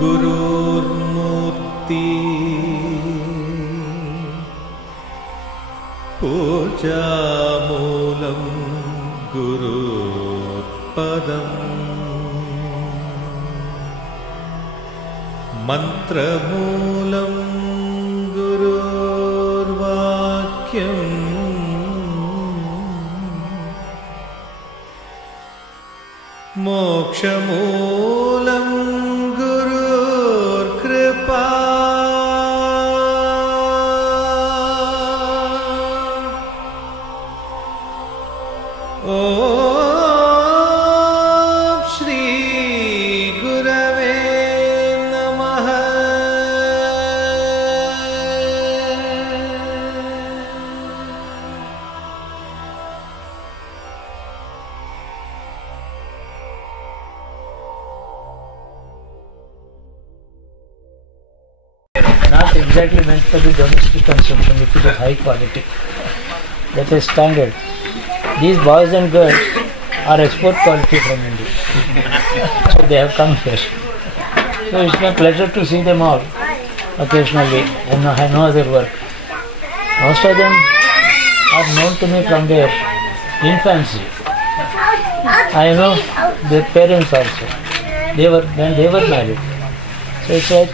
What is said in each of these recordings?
गुरुर्मूर्ति पूजामूलं गुरुपदम् मन्त्रमूलं गुरुर्वाक्यम् मोक्षमूलं गुरुर्कृपा ॐ श्री गुरवे नमः। Not exactly meant for the domestic consumption, it is high quality. That is standard. These boys and girls are export quality from India. So they have come here. So it's my pleasure to see them all occasionally, and I have no other work. Most of them are known to me from their infancy. I know their parents also. When they were married. So it's like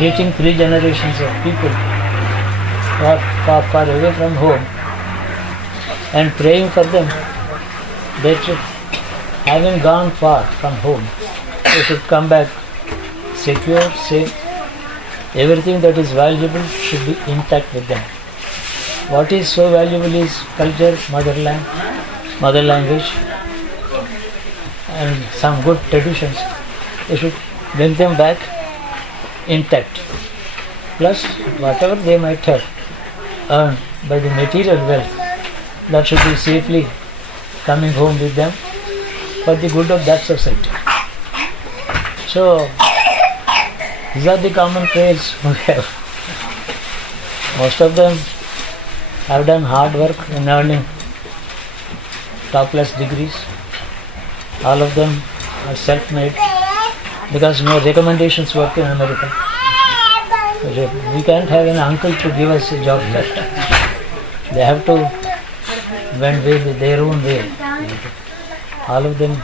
meeting 3 generations of people who are far away from home and praying for them. They should, having gone far from home, they should come back secure, safe. Everything that is valuable should be intact with them. What is so valuable is culture, motherland, mother language, and some good traditions. They should bring them back intact. Plus, whatever they might have earned by the material wealth, that should be safely coming home with them for the good of that society. So, these are the common prayers we have. Most of them have done hard work in earning top-class degrees. All of them are self-made because no recommendations work in America. We can't have an uncle to give us a job there. They have to went with their own way. All of them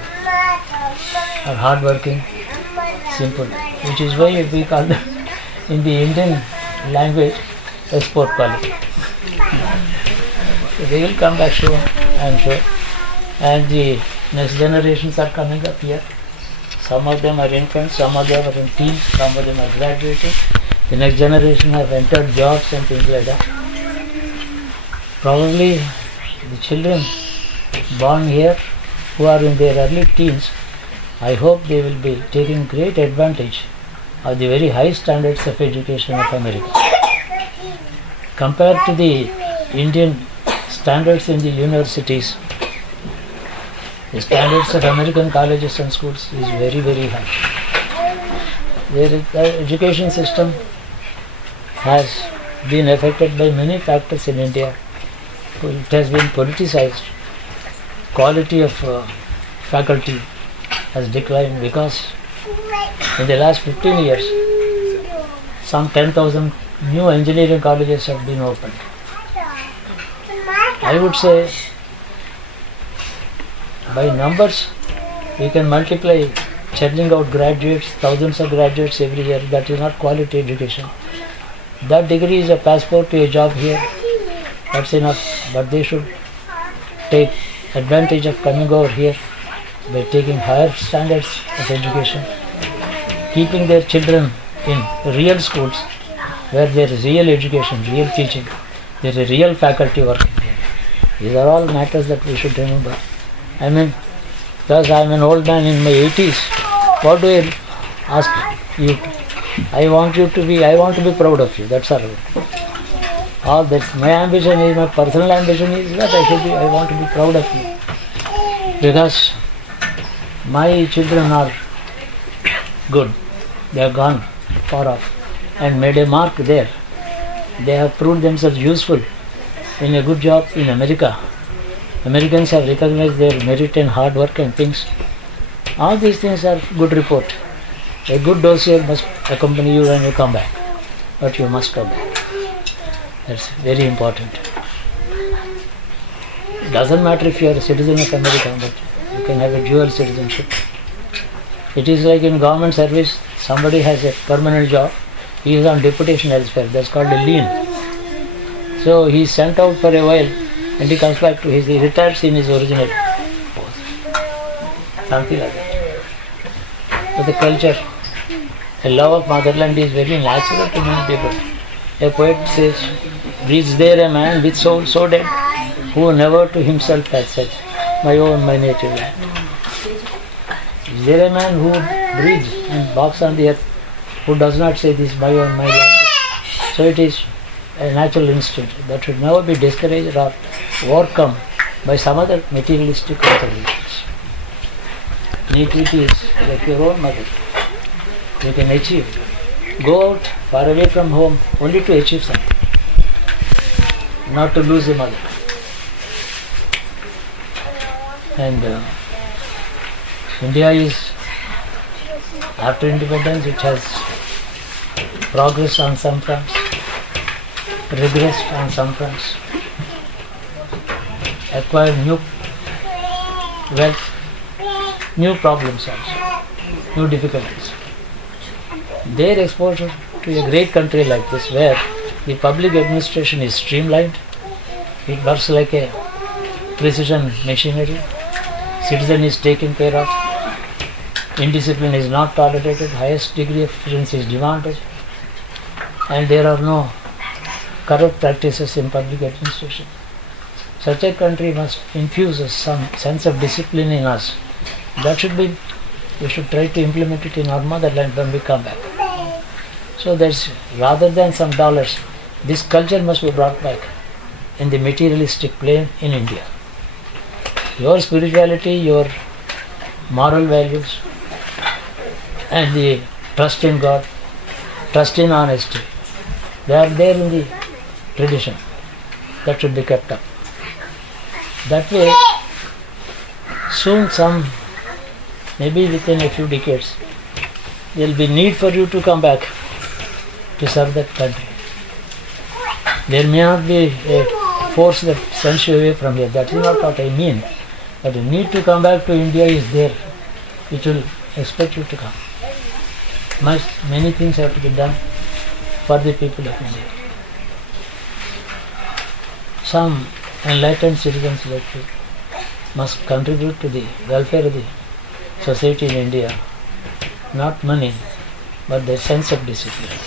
are hard-working, simple, which is why we call them in the Indian language export quality. So they will come back soon, I am sure. And the next generations are coming up here. Some of them are infants, some of them are in teens, some of them are graduating. The next generation have entered jobs and things like that. Probably the children born here who are in their early teens, I hope they will be taking great advantage of the very high standards of education of America. Compared to the Indian standards in the universities, the standards of American colleges and schools is very, very high. The education system has been affected by many factors in India. It has been politicized. Quality of faculty has declined because in the last 15 years, some 10,000 new engineering colleges have been opened. I would say by numbers, we can multiply churning out graduates, thousands of graduates every year. That is not quality education. That degree is a passport to a job here. That's enough. But they should take advantage of coming over here by taking higher standards of education, keeping their children in real schools where there is real education, real teaching, there is a real faculty working here. These are all matters that we should remember. I mean, because I am an old man in my 80s, what do I ask you? I want to be proud of you. That's all. All that's my ambition is, my personal ambition is that I want to be proud of you. Because my children are good. They have gone far off and made a mark there. They have proved themselves useful in a good job in America. Americans have recognized their merit and hard work and things. All these things are good report. A good dossier must accompany you when you come back, but you must come back. That's very important. It doesn't matter if you are a citizen of America, but you can have a dual citizenship. It is like in government service, somebody has a permanent job, he is on deputation elsewhere, that's called a lien. So he is sent out for a while and he comes back to he retires in his original post. Something like that. But the culture, a love of motherland is very natural to many people. A poet says, "Breathes there a man with soul so dead, who never to himself has said, my own, my native land." Is there a man who breathes and walks on the earth, who does not say this, my own, my land? So it is a natural instinct that should never be discouraged or overcome by some other materialistic considerations. Nativity is like your own mother. You can achieve. Go out far away from home only to achieve something, not to lose the mother. And India is, after independence, it has progressed on some fronts, regressed on some fronts, acquired new wealth, new problems also, new difficulties. Their exposure to a great country like this, where the public administration is streamlined, it works like a precision machinery, citizen is taken care of, indiscipline is not tolerated, highest degree of efficiency is demanded, and there are no corrupt practices in public administration. Such a country must infuse some sense of discipline in us. That should be, we should try to implement it in our motherland when we come back. So that's, rather than some dollars, this culture must be brought back in the materialistic plane in India. Your spirituality, your moral values, and the trust in God, trust in honesty, they are there in the tradition. That should be kept up. That way, soon maybe within a few decades, there will be need for you to come back to serve that country. There may not be a force that sends you away from here. That is not what I mean. But the need to come back to India is there, which will expect you to come. Many things have to be done for the people of India. Some enlightened citizens like you must contribute to the welfare of the society in India. Not money, but the sense of discipline.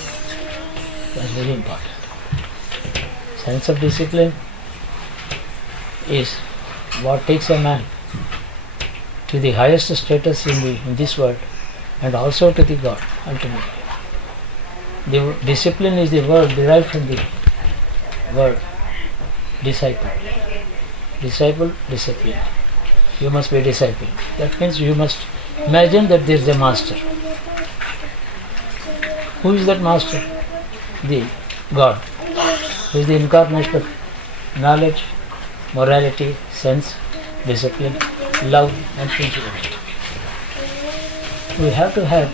That's very important. Sense of discipline is what takes a man to the highest status in this world, and also to the God ultimately. The discipline is the word derived from the word disciple. Disciple, discipline. You must be a disciple. That means you must imagine that there is a master. Who is that master? The God, who is the incarnation of knowledge, morality, sense, discipline, love and principles. We have to have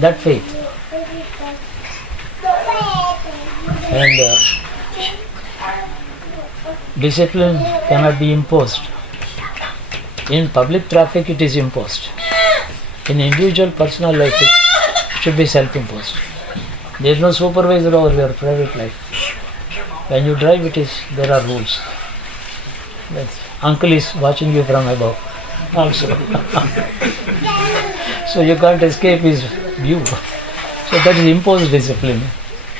that faith. And discipline cannot be imposed. In public traffic it is imposed. In individual personal life it should be self-imposed. There is no supervisor over your private life. When you drive, there are rules. Uncle is watching you from above also. So you can't escape his view. So that is imposed discipline.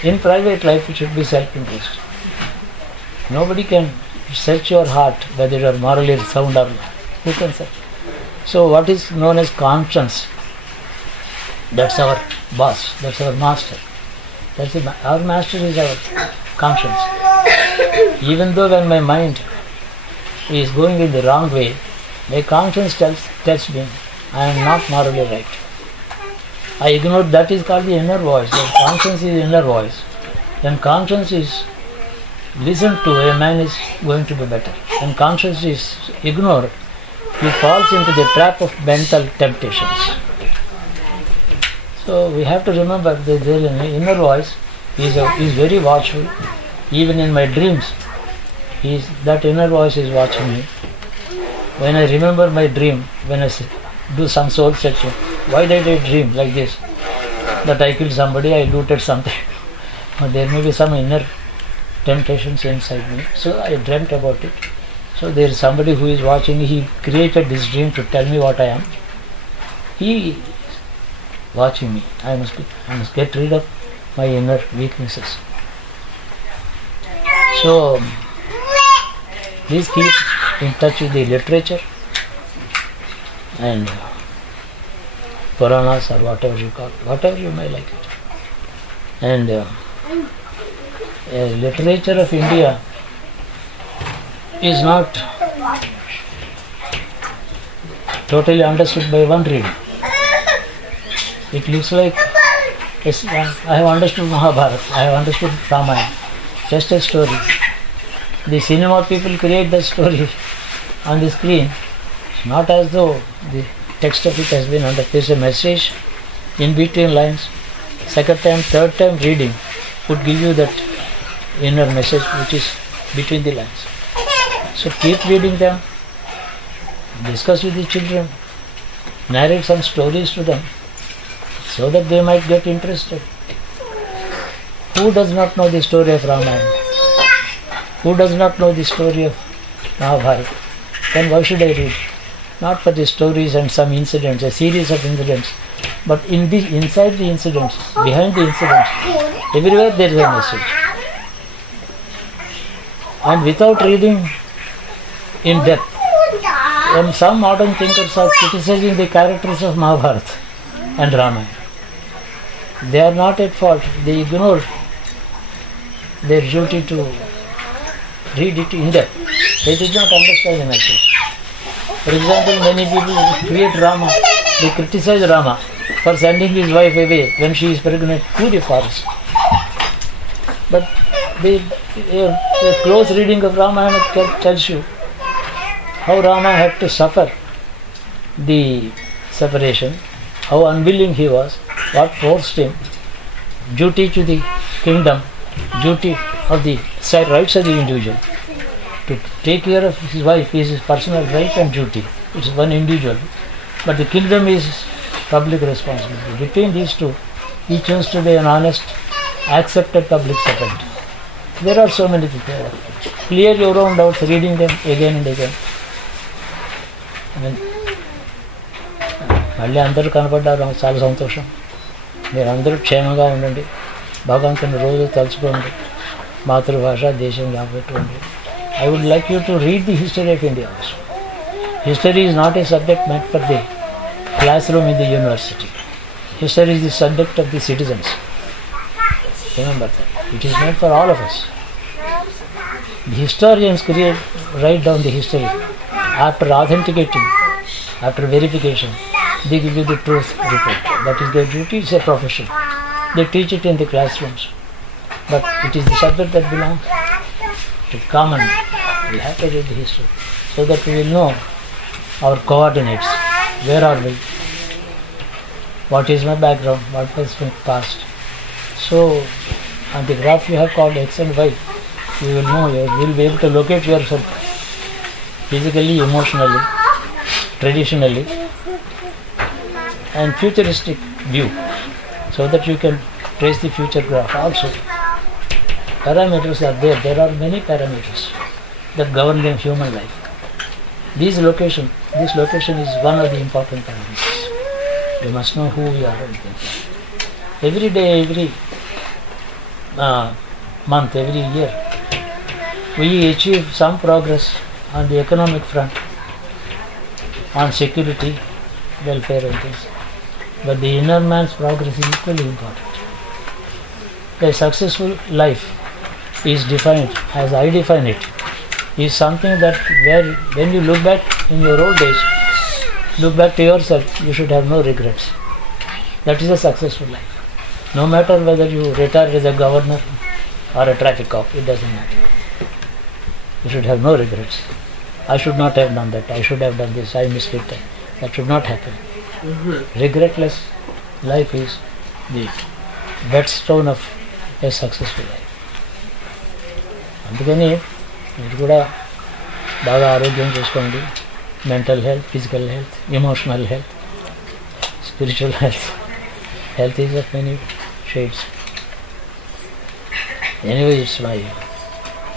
In private life it should be self-imposed. Nobody can search your heart whether you are morally sound or not. Who can search? So what is known as conscience, that's our boss, that's our master. Our master is our conscience. Even though when my mind is going in the wrong way, my conscience tells me I am not morally right. I ignore, that is called the inner voice. When conscience is inner voice, when conscience is listened to, a man is going to be better. When conscience is ignored, he falls into the trap of mental temptations. So we have to remember that there is an inner voice. He is very watchful. Even in my dreams, that inner voice is watching me. When I remember my dream, when I do some soul searching, why did I dream like this? That I killed somebody, I looted something. Or there may be some inner temptations inside me. So I dreamt about it. So there is somebody who is watching. He created this dream to tell me what I am. He is watching me. I must get rid of my inner weaknesses. So please keep in touch with the literature and Puranas or whatever you call it, whatever you may like it. And literature of India is not totally understood by one reading. It looks like yes, I have understood Mahabharata, I have understood Ramayana, just a story. The cinema people create the story on the screen. It's not as though the text of it has been understood. There is a message in between lines. Second time, third time reading would give you that inner message which is between the lines. So keep reading them, discuss with the children, narrate some stories to them so that they might get interested. Who does not know the story of Ramayana? Who does not know the story of Mahabharata? Then why should I read? Not for the stories and some incidents, a series of incidents, but inside the incidents, behind the incidents, everywhere there is a message. And without reading in depth, and some modern thinkers are criticizing the characters of Mahabharata and Ramayana. They are not at fault. They ignore their duty to read it in depth. They did not understand the message. For example, many people create Rama. They criticize Rama for sending his wife away when she is pregnant to the forest. But a close reading of Ramayana tells you how Rama had to suffer the separation, how unwilling he was, what forced him, duty to the kingdom, duty of the rights of the individual. To take care of his wife is his personal right and duty. It is one individual. But the kingdom is public responsibility. Between these two, he chose to be an honest, accepted public servant. There are so many things. Clear your own doubts, reading them again and again. మళ్ళీ అందరూ కనపడ్డారు, చాలా సంతోషం. మీరు అందరూ క్షేమంగా ఉండండి, భగవంతుని రోజు తలుచుకోండి, మాతృభాష దేశం జ్ఞాపపెట్టుకోండి. I would like you to read the history of India also. History is not a subject meant for the classroom in the university. History is the subject of the citizens. Remember that. It is meant for all of us. The historians write down the history. After authenticating, after verification, they give you the truth report. That is their duty, it's a profession. They teach it in the classrooms. But it is the subject that belongs to common. We have to read the history so that we will know our coordinates. Where are we? What is my background? What has been past? So, on the graph you have called X and Y, you will know, you will be able to locate yourself physically, emotionally, traditionally, and futuristic view, so that you can trace the future graph also. Parameters are there. There are many parameters that govern the human life. This location is one of the important parameters. We must know who we are and things like that. Every day, every month, every year, we achieve some progress on the economic front, on security, welfare and things. But the inner man's progress is equally important. A successful life is defined, as I define it, is something that when you look back in your old age, look back to yourself, you should have no regrets. That is a successful life. No matter whether you retire as a governor or a traffic cop, it doesn't matter. You should have no regrets. I should not have done that. I should have done this. I missed it. That should not happen. Regretless life is the whetstone of a successful life. అందుకని మీరు కూడా బాగా ఆరోగ్యం చూసుకోండి. Mental health, physical health, emotional health, spiritual health. Health is of many shades. Anyway, it's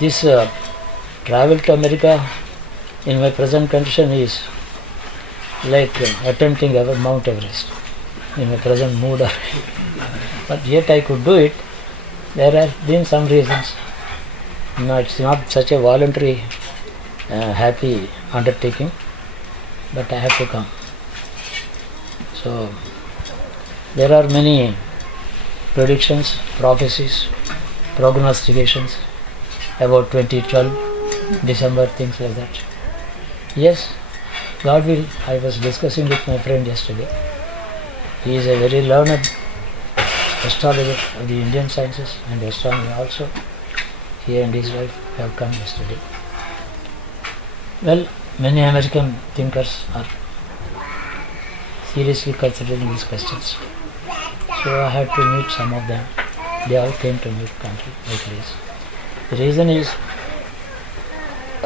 this travel to America in my present condition is like attempting Mount Everest in my present mood. But yet I could do it. There have been some reasons. No, it's not such a voluntary, happy undertaking, but I have to come. So there are many predictions, prophecies, prognostications about 2012, December, things like that. Yes, God will. I was discussing with my friend yesterday. He is a very learned astrologer of the Indian sciences and astronomy also. He and his wife have come yesterday. Well, many American thinkers are seriously considering these questions. So I had to meet some of them. They all came to my country, my place. The reason is,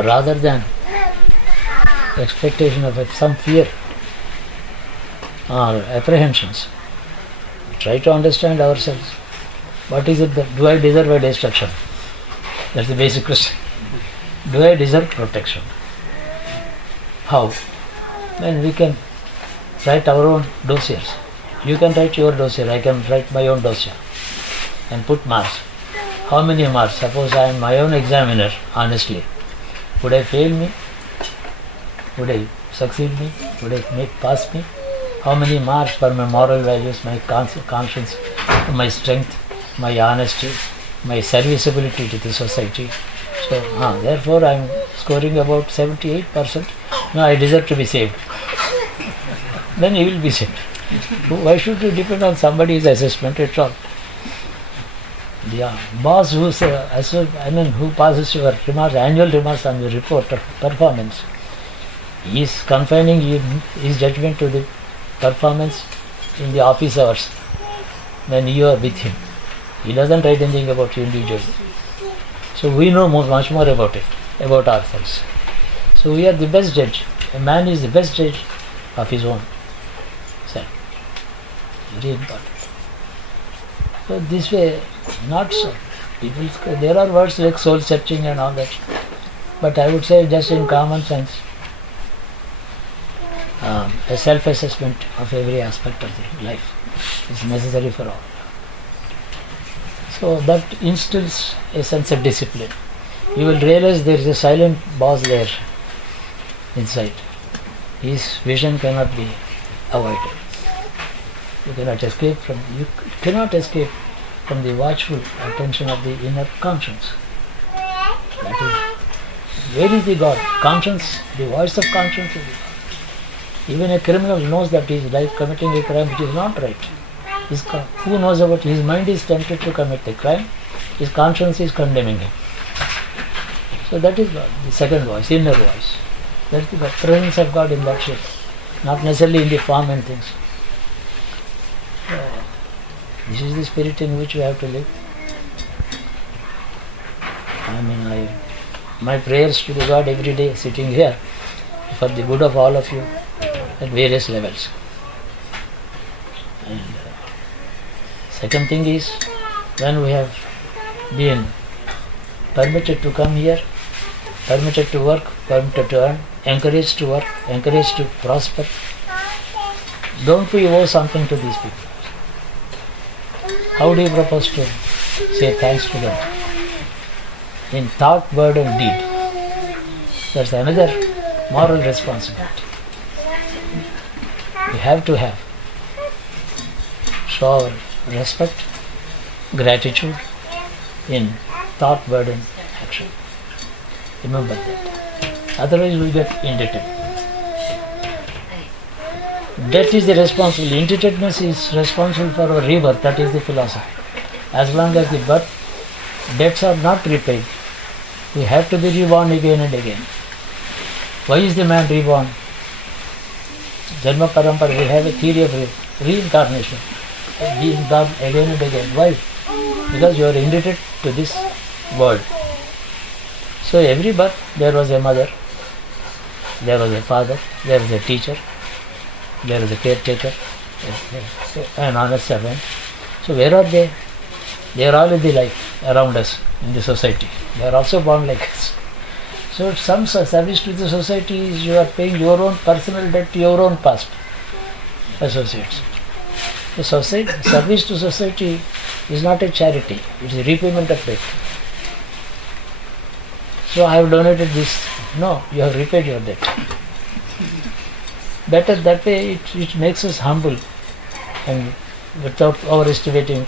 rather than expectation of some fear or apprehensions, try to understand ourselves. What is it that, do I deserve a destruction? That's the basic question. Do I deserve protection? How? Then we can write our own dossiers. You can write your dossier, I can write my own dossier and put marks. How many marks? Suppose I am my own examiner, honestly. Would I fail me? Would I succeed me? Would I pass me? How many marks for my moral values, my conscience, my strength, my honesty, my serviceability to the society? So, therefore I am scoring about 78%. No, I deserve to be saved. Then he will be saved. Why should you depend on somebody's assessment at all? The boss who passes your remarks, annual remarks on your report of performance, he is confining his judgment to the performance in the office hours when you are with him. He doesn't write anything about you individually. So we know much more about it, about ourselves. So we are the best judge. A man is the best judge of his own self. Very important. So this way, not so. There are words like soul searching and all that, but I would say just in common sense, a self-assessment of every aspect of the life is necessary for all. So that instills a sense of discipline. You will realize there is a silent boss there inside. His vision cannot be avoided. You cannot escape from the watchful attention of the inner conscience. That is, where is the God? Conscience, the voice of conscience is the God. Even a criminal knows that he is committing a crime which is not right. Who knows about his mind is tempted to commit a crime, his conscience is condemning him. So that is God, the second voice, inner voice. That is the presence of God in that shape, not necessarily in the form and things. This is the spirit in which we have to live. My prayers to the God every day sitting here for the good of all of you at various levels. And second thing is, when we have been permitted to come here, permitted to work, permitted to earn, encouraged to work, encouraged to prosper, don't we owe something to these people? How do you propose to say thanks to them? In thought, word and deed. That's another moral responsibility. We have to show our respect, gratitude in thought, word and action. Remember that. Otherwise we get indebted. Death is the responsibility. Indebtedness is responsible for our rebirth. That is the philosophy. As long as the debts are not repaid, we have to be reborn again and again. Why is the man reborn? Dharma Parampara, we have a theory of reincarnation. being born again and again. Why? Because you are indebted to this world. So every birth there was a mother, there was a father, there was a teacher, there was a caretaker, an honest servant. So where are they? They are all in the life around us in the society. They are also born like us. So some service to the society is you are paying your own personal debt to your own past associates. The service to society is not a charity, it is a repayment of debt. So I have donated this. No, you have repaid your debt. Better that way it makes us humble and without overestimating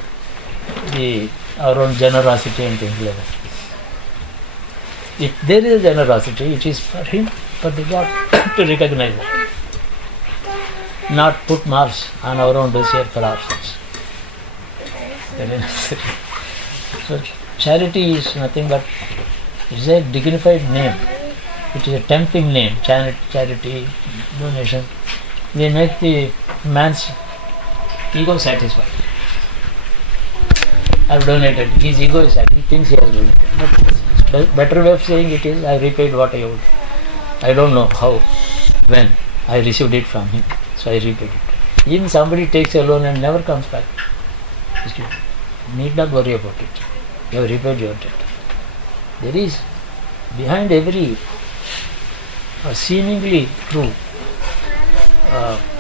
our own generosity and things like that. If there is a generosity, it is for him, for the God to recognize it. Not put marks on our own desire for ourselves. Very necessary. So charity is nothing but, it is a dignified name. It is a tempting name. Charity, donation. They make the man's ego satisfied. I have donated. His ego is satisfied. He thinks he has donated. But better way of saying it is, I repaid what I owed. I don't know how, when I received it from him. So I repaid it. Even somebody takes a loan and never comes back, you need not worry about it. You have repaid your debt. There is, behind every seemingly true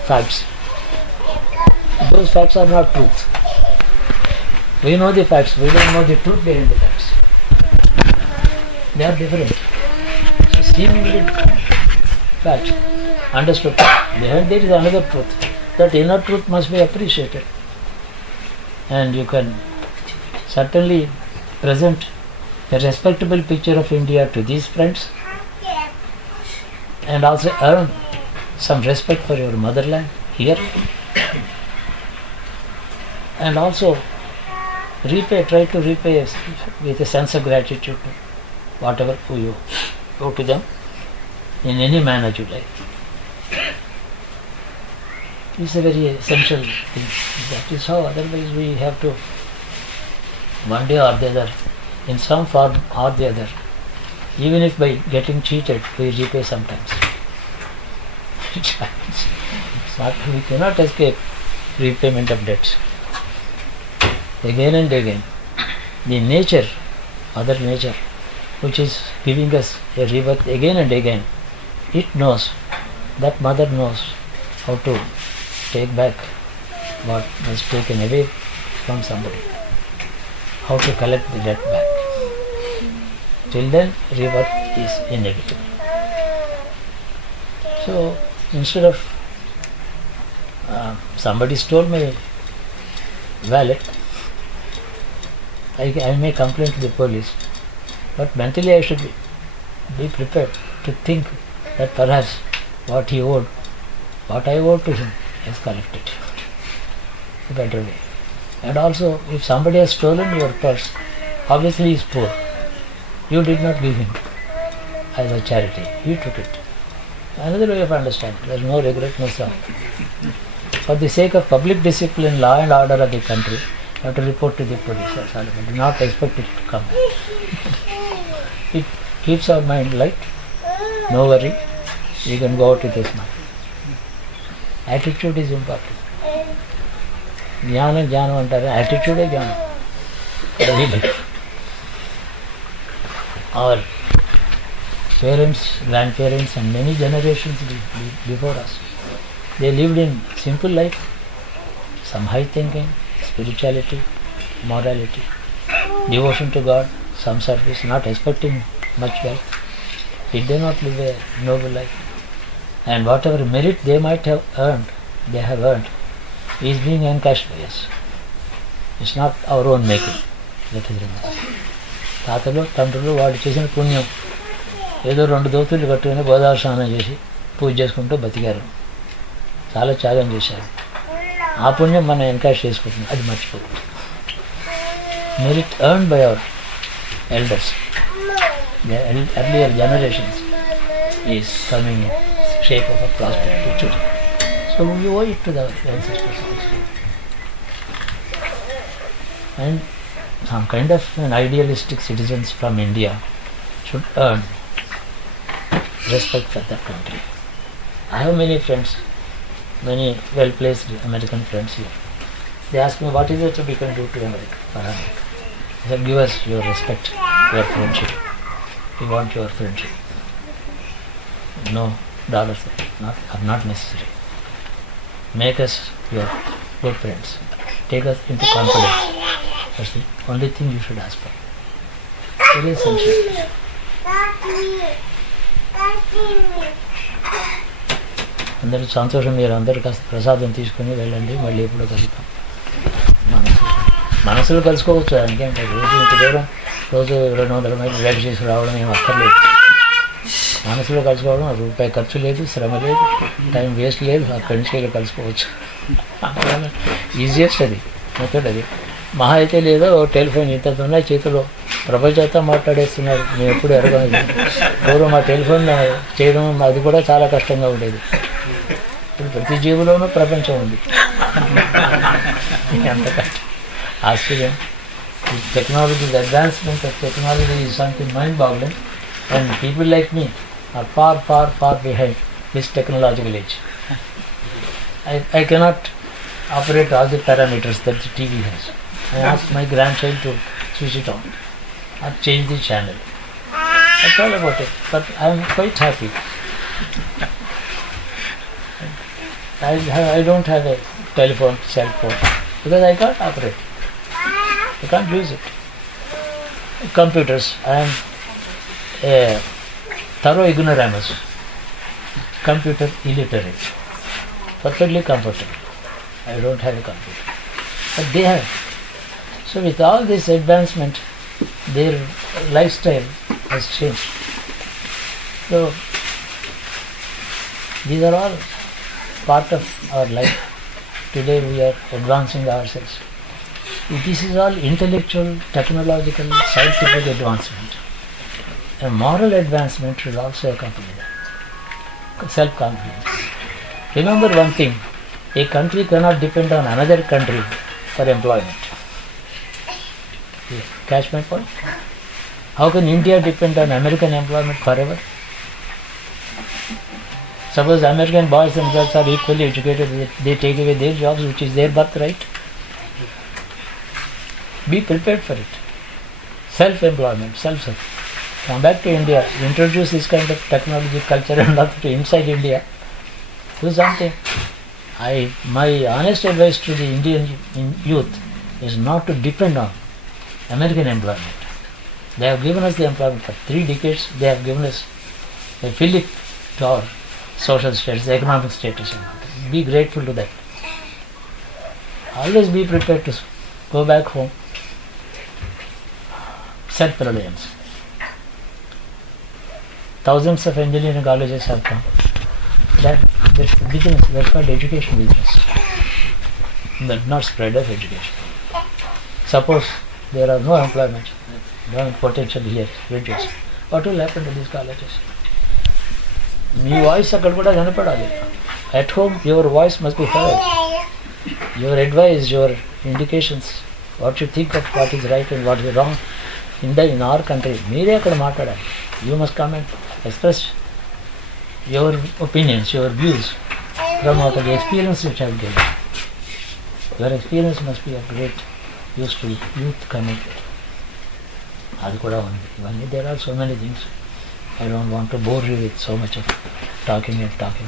facts, those facts are not truth. We know the facts, we don't know the truth behind the facts. They are different. So seemingly facts, understood. Behind there is another truth. That inner truth must be appreciated. And you can certainly present a respectable picture of India to these friends and also earn some respect for your motherland here, and also try to repay with a sense of gratitude to whatever you owe to them in any manner you like. It's a very essential thing. That is how, otherwise we have to, one day or the other, in some form or the other, even if by getting cheated, we repay sometimes. We cannot escape repayment of debts. Again and again, the nature, Mother Nature, which is giving us a rebirth again and again, it knows, that mother knows how to take back what was taken away from somebody, how to collect the debt back. Till then, rebirth is inevitable. So, instead of somebody stole my wallet, I may complain to the police, but mentally I should be prepared to think that perhaps what he owed, what I owed to him, is collected. A better way. And also, if somebody has stolen your purse, obviously he is poor. You did not give him as a charity. He took it. Another way of understanding. There is no regret, no sorrow. For the sake of public discipline, law and order of the country, you have to report to the police. That's all. Do not expect it to come. It keeps our mind light. No worry. We can go out with a smile. Attitude is important. Jnana antara, attitude is jnana. Our parents, grandparents and many generations before us, they lived in simple life, some high thinking, spirituality, morality, devotion to God, some service, not expecting much wealth. Did they not live a noble life? And whatever merit they might have earned, is being encashed by us. It's not our own making. That is remember. తాతలు తండ్రులు వాళ్ళు చేసిన పుణ్యం, ఏదో 2 దోతులు కట్టుకుని గోదావరి స్నానం చేసి పూజ చేసుకుంటూ బతికారు, చాలా త్యాగం చేశారు. ఆ పుణ్యం మనం ఎన్కాష్ చేసుకుంటున్నాం, అది మర్చిపోతుంది. Merit earned by our elders, the earlier generations, is coming in shape of a prosperity today. So we owe it to the ancestors also. And some kind of an idealistic citizens from India should earn respect for that country. I have many friends, many well-placed American friends here. They ask me, what is it we can do to America, for America? I said, give us your respect, your friendship. We want your friendship. No dollars are not necessary. Make us your good friends. Take us into confidence. That's the only thing you should ask for. Very essential. అందరూ సంతోషం, మీరు అందరూ కాస్త ప్రసాదం తీసుకుని వెళ్ళండి, మళ్ళీ ఎప్పుడో కలుగుతాం. మనసులో కలుసుకోవచ్చు, ఎందుకంటే రోజు ఇంత దూరం రోజు 200 మైళ్ళు డ్రైవ్ చేసి రావడం ఏం అక్కర్లేదు. మనసులో కలుసుకోవడం రూపాయి ఖర్చు లేదు, శ్రమ లేదు, టైం వేస్ట్ లేదు. ఆ ఫ్రెండ్స్ వెళ్ళి కలుసుకోవచ్చు. ఈజియెస్ట్ అది మెథడ్. అది మహా అయితే లేదో టెలిఫోన్ ఇంత ఉన్నాయి చేతిలో, ప్రపంచంతో మాట్లాడేస్తున్నారు. మేము ఎప్పుడు ఎరగలేదు. పూర్వం మా టెలిఫోన్ చేయడం అది కూడా చాలా కష్టంగా ఉండేది. ఇప్పుడు ప్రతి జీవులోనూ ప్రపంచం ఉంది. ఎంత కష్టం, ఆశ్చర్యం. Technology, advancement of technology is something mind boggling, and people like me are far far far behind this technological age. I cannot operate all the parameters that the TV has. I ask my grandchild to switch it on or change the channel. That's all about it. But I am quite happy. I don't have a telephone, cell phone, because I can't operate. I can't use it. Computers, I am a thorough ignoramus, computer illiterate. Perfectly comfortable. I don't have a computer, but they have. So with all this advancement, their lifestyle has changed. So these are all part of our life. Today we are advancing ourselves. This is all intellectual, technological, scientific advancement. A moral advancement should also accompany that. Self-confidence. Remember one thing, a country cannot depend on another country for employment. Catch my point? How can India depend on American employment forever? Suppose American boys and girls are equally educated, they take away their jobs, which is their birthright. Be prepared for it. Self-employment, self-serve. Come back to India, introduce this kind of technology, culture and all to inside India. Do something. My honest advice to the Indian youth is not to depend on American employment. They have given us the employment for 3 decades. They have given us a fillip to our social status, economic status. Be grateful to that. Always be prepared to go back home. Self-reliance. Thousands of engineering colleges have come. That's business, that's called education business, but not spread of education. Suppose there are no employment, no potential here, reduced. What will happen to these colleges? Your voice akkada kuda kanapadali. At home, your voice must be heard. Your advice, your indications, what you think of what is right and what is wrong in our country, meere akkada maatladali. You must come and express your opinions, your views from out of the experience which I have gained. Your experience must be of great use to youth community. Adi kuda undi. There are so many things. I don't want to bore you with so much of talking and talking.